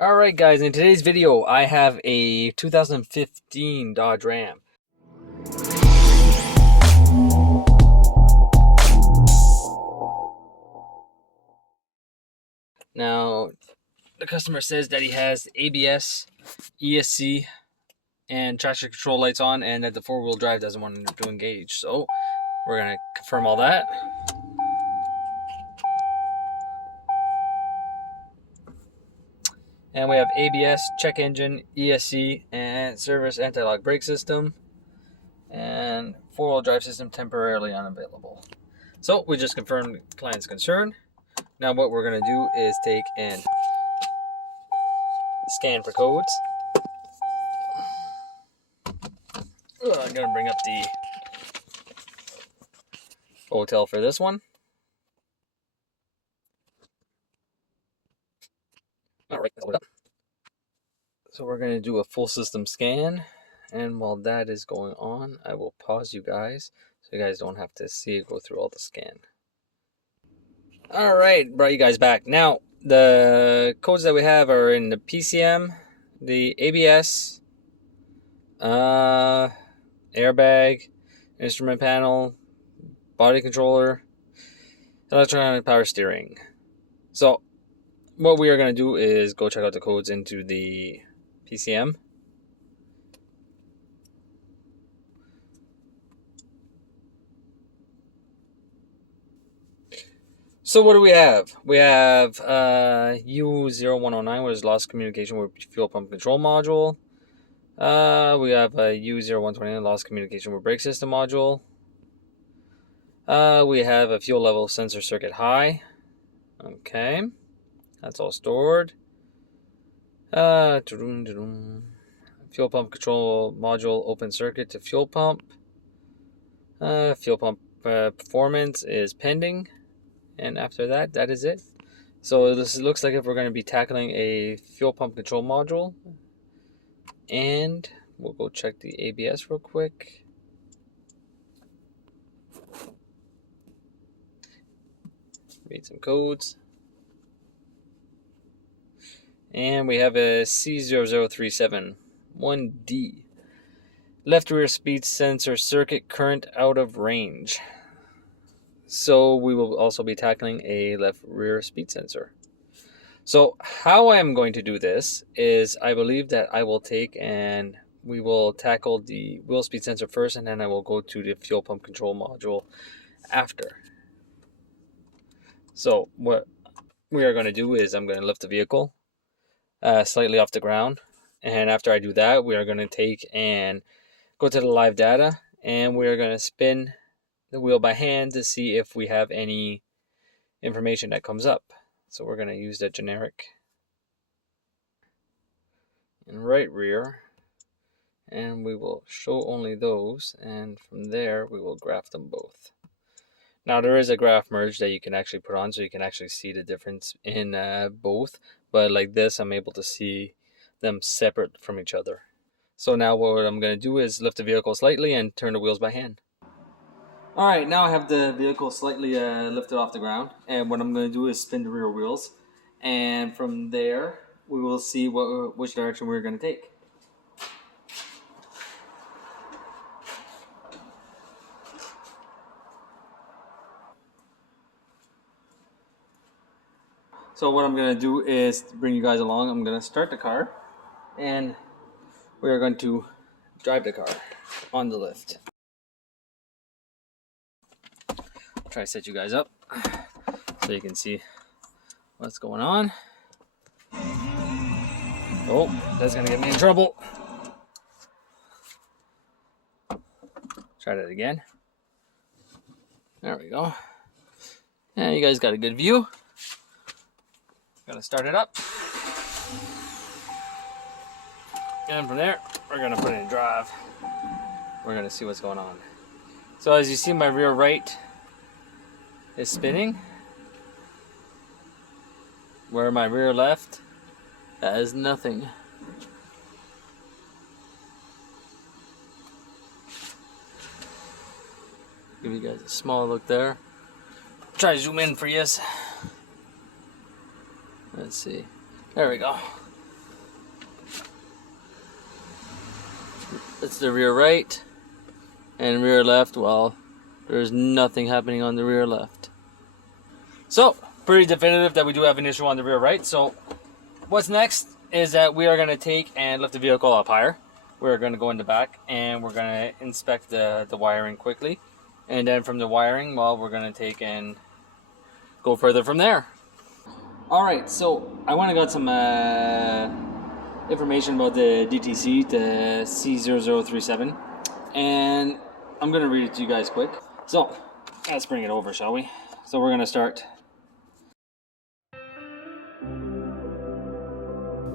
Alright guys, in today's video I have a 2015 Dodge Ram. Now, the customer says that he has ABS, ESC, and traction control lights on, and that the four-wheel drive doesn't want to engage. So, we're going to confirm all that. And we have ABS, check engine, ESC, and service anti-lock brake system. And four-wheel drive system temporarily unavailable. So we just confirmed the client's concern. Now what we're going to do is take and scan for codes. I'm going to bring up the hotel for this one. Alright, let's load it up. So we're going to do a full system scan. And while that is going on, I will pause you guys so you guys don't have to see it go through all the scan. Alright, brought you guys back. Now, the codes that we have are in the PCM, the ABS, airbag, instrument panel, body controller, electronic power steering. So, what we are going to do is go check out the codes into the PCM. So what do we have? We have U0109, which is lost communication with fuel pump control module. We have U0129, lost communication with brake system module. We have a fuel level sensor circuit high. Okay, that's all stored. Fuel pump control module open circuit to fuel pump. Fuel pump performance is pending. And after that, that is it. So this looks like if we're going to be tackling a fuel pump control module. And we'll go check the ABS real quick. Read some codes. And we have a C0037 1D. Left rear speed sensor circuit current out of range. So we will also be tackling a left rear speed sensor. So how I am going to do this is I believe that I will take and we will tackle the wheel speed sensor first, and then I will go to the fuel pump control module after. So what we are going to do is I'm going to lift the vehicle slightly off the ground. And after I do that, we are going to take and go to the live data, and we are going to spin the wheel by hand to see if we have any information that comes up. So we're going to use the generic and right rear, and we will show only those, and from there we will graph them both. Now there is a graph merge that you can actually put on, so you can actually see the difference in both, but like this I'm able to see them separate from each other. So now what I'm going to do is lift the vehicle slightly and turn the wheels by hand. Alright, now I have the vehicle slightly lifted off the ground, and what I'm going to do is spin the rear wheels, and from there we will see which direction we're going to take. So what I'm going to do is bring you guys along. I'm going to start the car, and we are going to drive the car on the lift. Try to set you guys up so you can see what's going on. Oh, that's gonna get me in trouble. Try that again. There we go. And you guys got a good view. Gonna start it up. And from there, we're gonna put it in drive. We're gonna see what's going on. So as you see, my rear right is spinning, where my rear left has nothing. Give you guys a small look there. Try to zoom in for you. Let's see. There we go. That's the rear right, and rear left, well, there's nothing happening on the rear left. So, pretty definitive that we do have an issue on the rear right. So, what's next is that we are going to take and lift the vehicle up higher. We're going to go in the back and we're going to inspect the wiring quickly. And then from the wiring, well, we're going to take and go further from there. Alright, so I want to got some information about the DTC, the C0037. And I'm going to read it to you guys quick. So, let's bring it over, shall we? So we're going to start.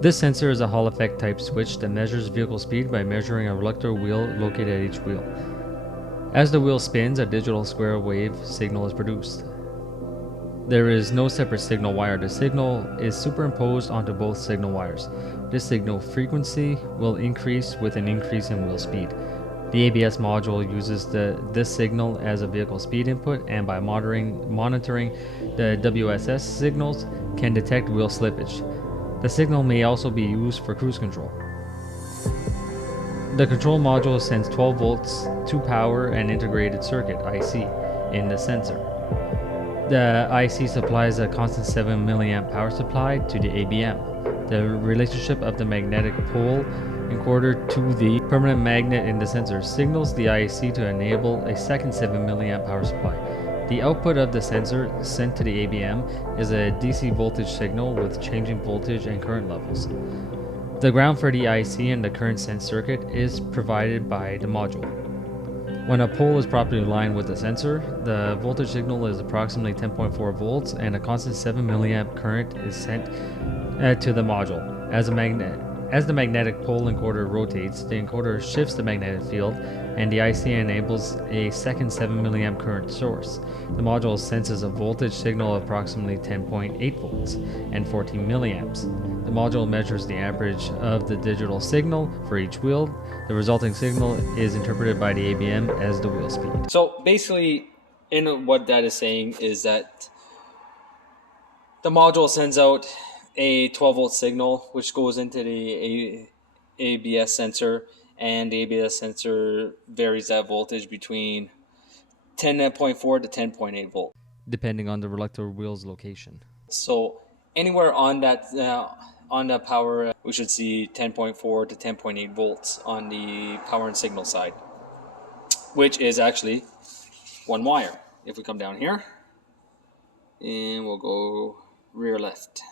This sensor is a Hall effect type switch that measures vehicle speed by measuring a reluctor wheel located at each wheel. As the wheel spins, a digital square wave signal is produced. There is no separate signal wire. The signal is superimposed onto both signal wires. This signal frequency will increase with an increase in wheel speed. The ABS module uses this signal as a vehicle speed input, and by monitoring the WSS signals can detect wheel slippage. The signal may also be used for cruise control. The control module sends 12 volts to power an integrated circuit (IC) in the sensor. The IC supplies a constant 7 mA power supply to the ABM. The relationship of the magnetic pole encoder to the permanent magnet in the sensor signals the IC to enable a second 7 mA power supply. The output of the sensor sent to the ABM is a DC voltage signal with changing voltage and current levels. The ground for the IC and the current sense circuit is provided by the module. When a pole is properly aligned with the sensor, the voltage signal is approximately 10.4 volts and a constant 7 mA current is sent to the module. As the magnetic pole encoder rotates, the encoder shifts the magnetic field and the IC enables a second 7 mA current source. The module senses a voltage signal of approximately 10.8 volts and 14 milliamps. The module measures the amperage of the digital signal for each wheel. The resulting signal is interpreted by the ABM as the wheel speed. So basically, what that is saying is that the module sends out a 12 volt signal which goes into the ABS sensor, and the ABS sensor varies that voltage between 10.4 to 10.8 volt, depending on the reluctor wheel's location. So anywhere on that power, we should see 10.4 to 10.8 volts on the power and signal side, which is actually one wire. If we come down here and we'll go rear left,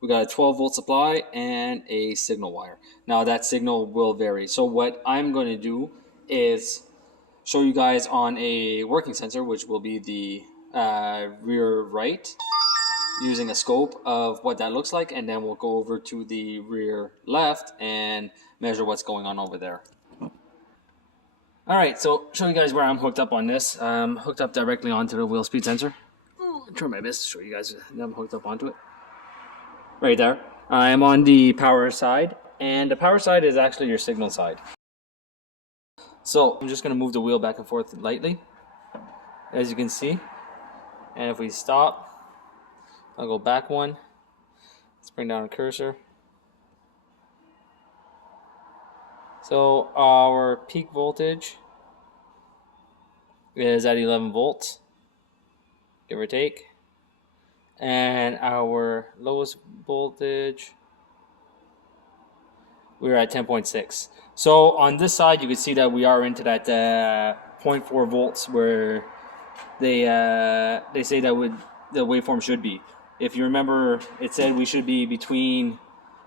we got a 12 volt supply and a signal wire. Now that signal will vary. So what I'm going to do is show you guys on a working sensor, which will be the rear right, using a scope of what that looks like, and then we'll go over to the rear left and measure what's going on over there. Alright, so show you guys where I'm hooked up on this. I'm hooked up directly onto the wheel speed sensor. I'll try my best to show you guys that I'm hooked up onto it. Right there. I'm on the power side, and the power side is actually your signal side. So I'm just going to move the wheel back and forth lightly, as you can see. And if we stop, I'll go back one. Let's bring down a cursor. So our peak voltage is at 11 volts, give or take. And our lowest voltage, we're at 10.6. So on this side, you can see that we are into that 0.4 volts where they say that the waveform should be. If you remember, it said we should be between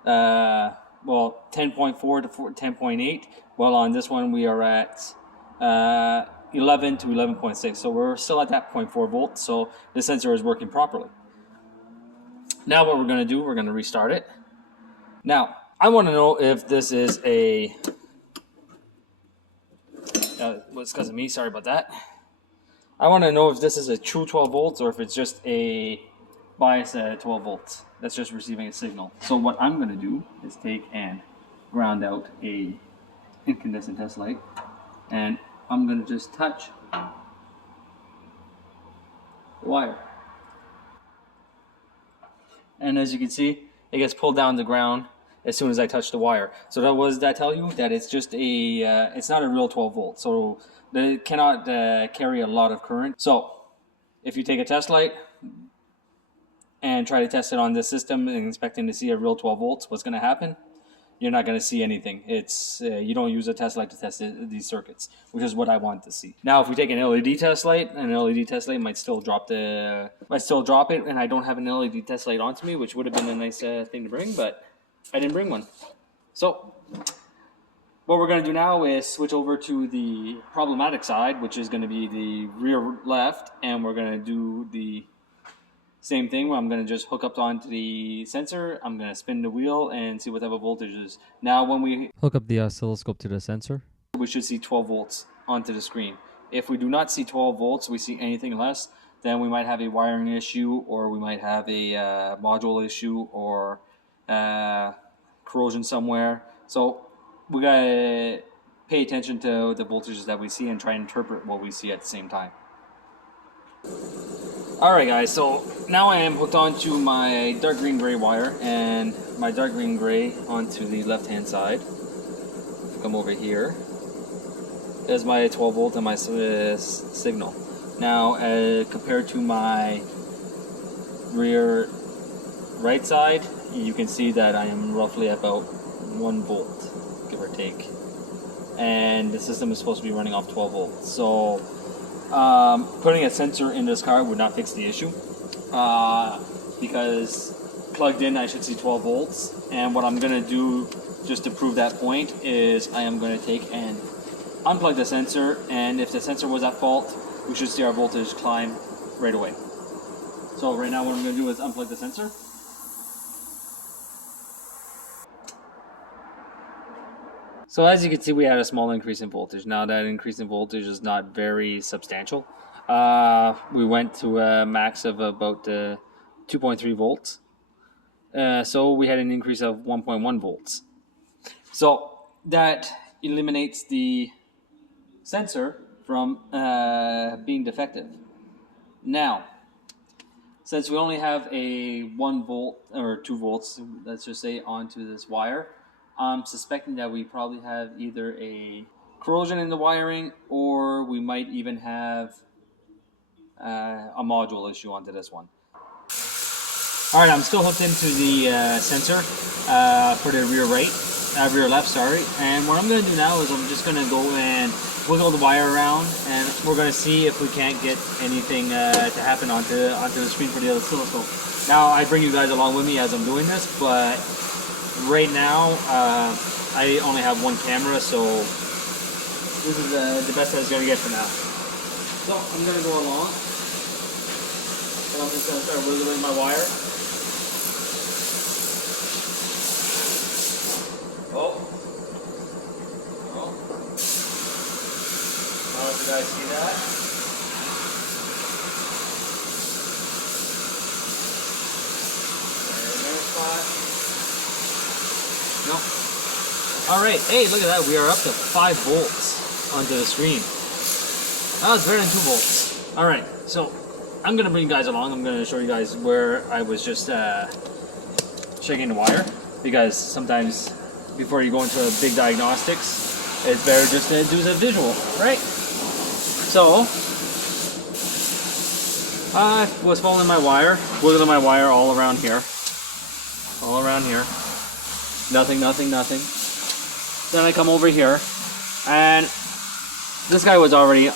10.4 to 10.8. Well, on this one we are at 11 to 11.6. So we're still at that 0.4 volts. So the sensor is working properly. Now what we're going to do, we're going to restart it. Now, I want to know if this is a... was because of me, sorry about that. I want to know if this is a true 12 volts or if it's just a bias at 12 volts that's just receiving a signal. So what I'm going to do is take and ground out a incandescent test light, and I'm going to just touch the wire. And as you can see, it gets pulled down to ground, as soon as I touch the wire. So that was that tell you that it's just a it's not a real 12 volt, so it cannot carry a lot of current. So if you take a test light and try to test it on this system and expecting to see a real 12 volts, what's going to happen? You're not going to see anything. It's you don't use a test light to test these circuits, which is what I want to see. Now, if we take an LED test light, an LED test light might still drop it, and I don't have an LED test light onto me, which would have been a nice thing to bring, but I didn't bring one. So what we're going to do now is switch over to the problematic side, which is going to be the rear left, and we're going to do the same thing where I'm going to just hook up onto the sensor. I'm going to spin the wheel and see what type of voltage is. Now when we Hook up the oscilloscope to the sensor. We should see 12 volts onto the screen. If we do not see 12 volts, we see anything less, then we might have a wiring issue, or we might have a module issue, or corrosion somewhere. So we got to pay attention to the voltages that we see and try and interpret what we see at the same time. Alright guys, so now I am hooked onto my dark green gray wire and my dark green gray onto the left hand side. Come over here. There's my 12 volt and my signal. Now compared to my rear right side, you can see that I am roughly about 1 volt, give or take. And the system is supposed to be running off 12 volts. So putting a sensor in this car would not fix the issue, because plugged in I should see 12 volts, and what I'm going to do just to prove that point is I am going to take and unplug the sensor, and if the sensor was at fault, we should see our voltage climb right away. So right now what I'm going to do is unplug the sensor. So as you can see, we had a small increase in voltage. Now that increase in voltage is not very substantial. We went to a max of about 2.3 volts. So we had an increase of 1.1 volts. So that eliminates the sensor from being defective. Now, since we only have a 1 volt or 2 volts, let's just say, onto this wire, I'm suspecting that we probably have either a corrosion in the wiring, or we might even have a module issue onto this one. Alright, I'm still hooked into the sensor for the rear left, sorry. And what I'm going to do now is I'm just going to go and wiggle the wire around, and we're going to see if we can't get anything to happen onto the screen for the oscilloscope. Now, I bring you guys along with me as I'm doing this, but right now, I only have one camera, so this is the best that it's going to get for now. So I'm going to go along, and I'm just going to start wiggling my wire. Oh. Oh. I don't know if you guys see that. There's a spot. No. Alright, hey, look at that. We are up to 5 volts onto the screen. That was better than 2 volts. Alright, so I'm going to bring you guys along. I'm going to show you guys where I was just checking the wire, because sometimes before you go into a big diagnostics, it's better just to do a visual, right? So I was following my wire, wiggling my wire all around here. All around here. Nothing, nothing, nothing. Then I come over here, and this guy was already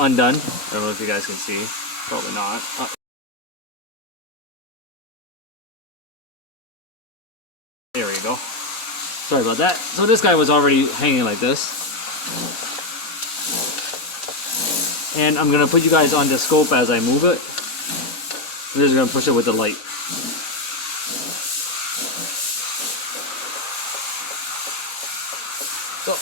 undone. I don't know if you guys can see. Probably not. There we go. Sorry about that. So this guy was already hanging like this. And I'm going to put you guys on the scope as I move it. I'm just going to push it with the light. So,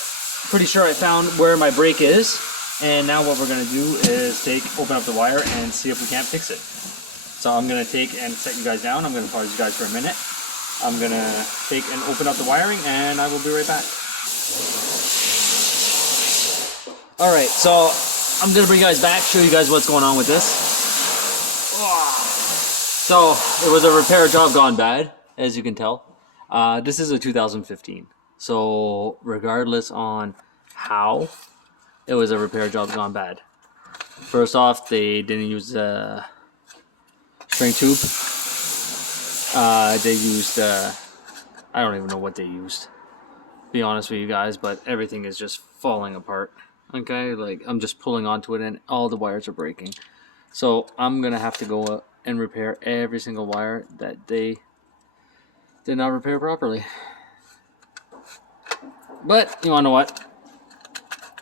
pretty sure I found where my break is, and now what we're going to do is open up the wire and see if we can't fix it. So I'm going to take and set you guys down. I'm going to pause you guys for a minute. I'm going to take and open up the wiring, and I will be right back. Alright, so I'm going to bring you guys back, show you guys what's going on with this. So it was a repair job gone bad, as you can tell. This is a 2015. So regardless on how, it was a repair job gone bad. First off, they didn't use a string tube. They used, I don't even know what they used, to be honest with you guys, but everything is just falling apart. Okay, like I'm just pulling onto it and all the wires are breaking. So I'm gonna have to go and repair every single wire that they did not repair properly. But you wanna know what?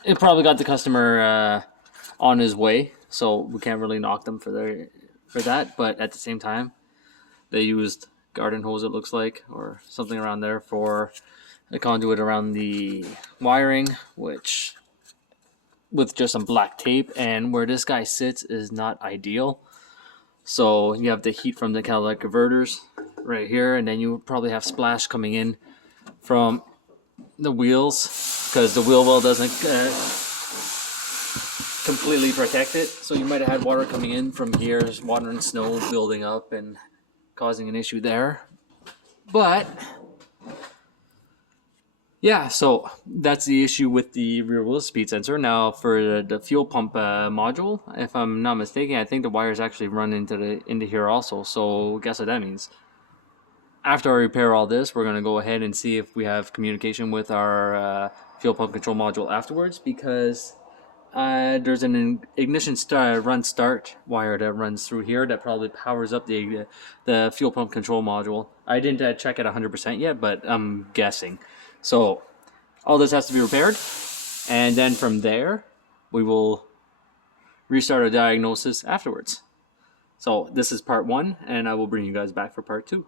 It probably got the customer on his way, so we can't really knock them for that. But at the same time, they used garden hose, it looks like, or something around there for the conduit around the wiring, which with just some black tape, and where this guy sits is not ideal. So you have the heat from the catalytic converters right here, and then you probably have splash coming in from the wheels because the wheel well doesn't completely protect it. So you might have had water coming in from here, water and snow building up and causing an issue there. But yeah, so that's the issue with the rear wheel speed sensor. Now for the fuel pump module, if I'm not mistaken, I think the wires actually run into here also. So guess what that means? After I repair all this, we're going to go ahead and see if we have communication with our fuel pump control module afterwards, because there's an ignition run start wire that runs through here that probably powers up the fuel pump control module. I didn't check it 100% yet, but I'm guessing. So all this has to be repaired, and then from there we will restart a diagnosis afterwards. So this is part 1, and I will bring you guys back for part 2.